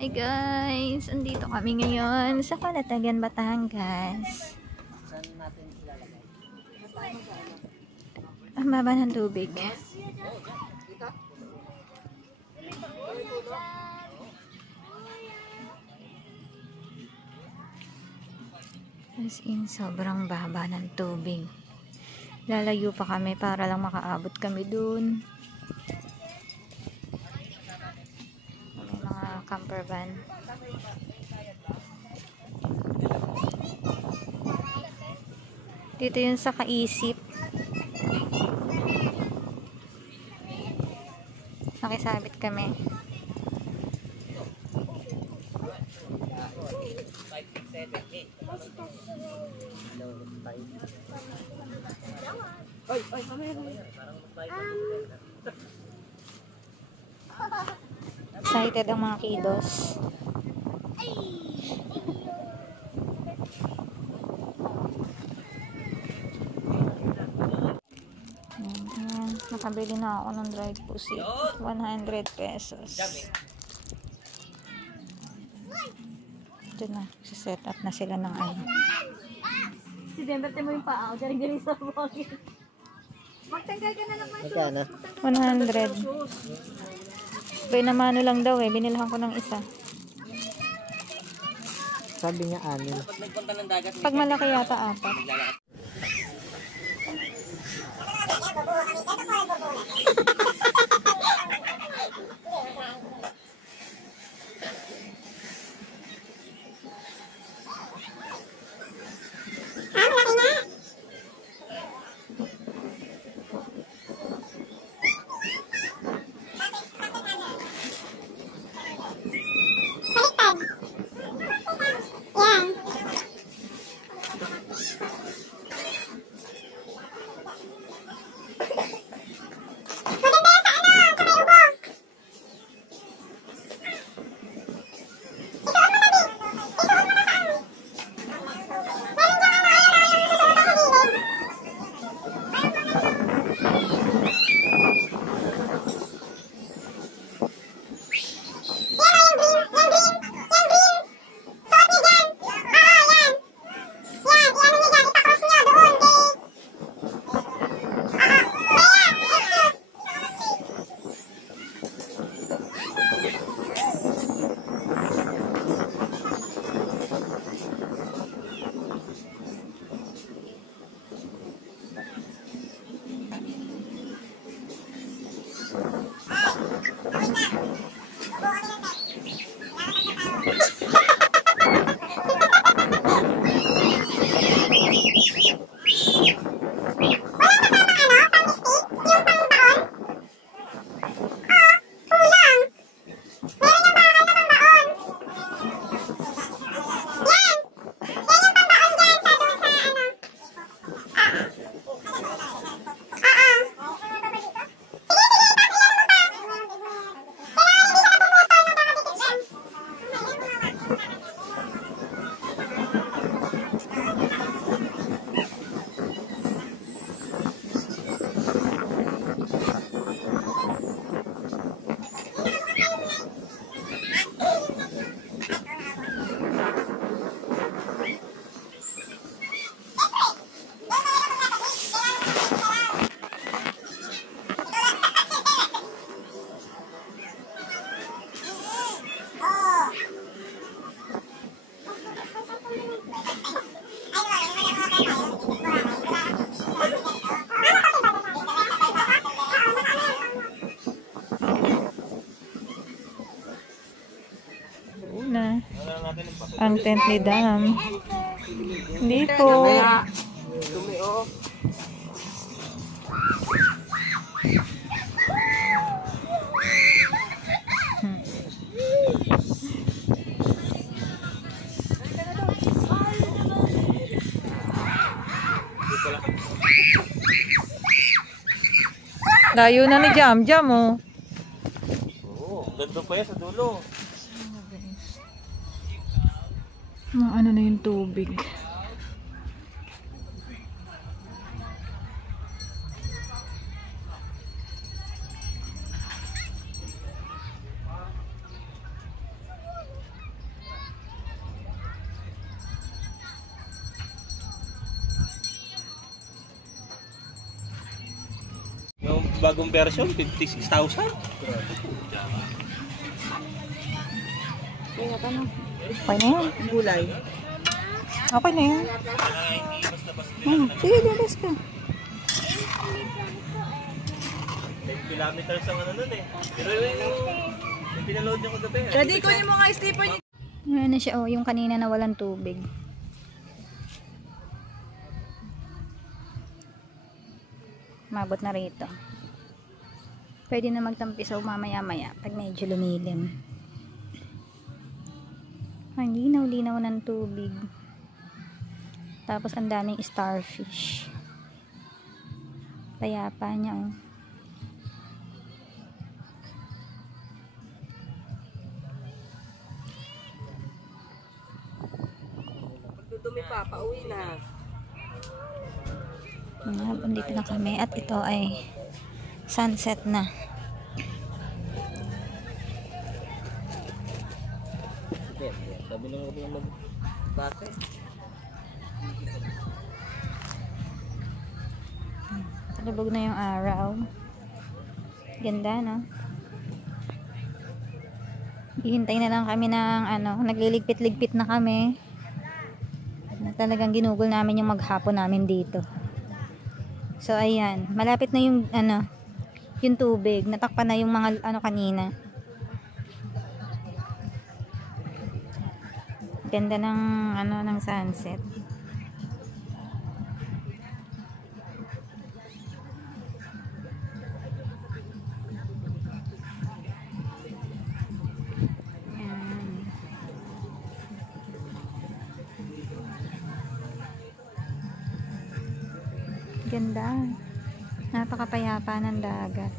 Hi guys! Andito kami ngayon sa Calatagan, Batangas. Ang baba ng tubig. As in, sobrang baba ng tubig. Lalayo pa kami para lang makaabot kami dun. May mga camper van. Dito yun sa Kaisip. Nakisabit kami. Excited ang mga kiddos. Nakabili na ako ng dried pusit. 100 pesos. Ito na. Set up na sila ng ano. Si Denver, mo yung paa. Galing-galing sa bukid. Magtanggal ka na lang ng shoes. 100. Pinamano lang daw eh. Binilhan ko ng isa. Sabi niya 6. Pag malaki yata 4. Na ang tent ni Dam. Hindi po. Layo na ni Jam Jam oh. Ganda pa yan sa dulo. Ano na yung tubig. bagong version, 56,000. Kaya ano? Okay na yan. Gulay. Okay na yan. Sige, dulas ka. 10 kilometers ang ano nun eh. Pero yung pinaload niyo kagabi. Ready ko yung mga slipper niyo. Ngayon na siya, oh, yung kanina na walang tubig. Mabot na rito. Pwede na magtampisaw mamaya-maya pag medyo lumilim. Ang linaw-linaw ng tubig. Tapos ang daming starfish. Payapa niya, oh. Dudumi pa, pauwi na. Dito na kami at ito ay sunset na. Sabi nung ako yung magbase. Palubog na yung araw. Ganda, no? Hihintay na lang kami ng nagliligpit-ligpit na kami. Talagang ginugol namin yung maghapon namin dito. So ayan, malapit na yung yung tubig, natakpan na yung mga kanina. Ganda ng ng sunset. Ayan. Ganda. Napakapayapa ng dagat.